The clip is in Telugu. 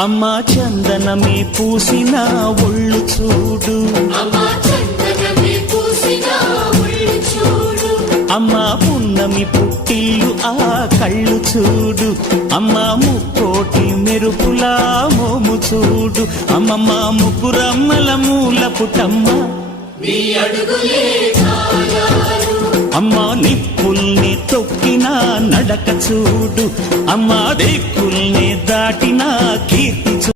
అమ్మా చందనమే పూసిన ఒళ్ళు చూడు, అమ్మా పున్నమి పుట్టిల్లు ఆ కళ్ళు చూడు, అమ్మా ముక్కోటి మెరుపులా మోము చూడు, అమ్మమ్మ ముగ్గురమ్మల మూల పుటమ్మ అమ్మా నిప్పుల్ని తొక్కిన నడక చూడు, అమ్మా దిక్కుల్ని దాటిన కీర్తి చూడు.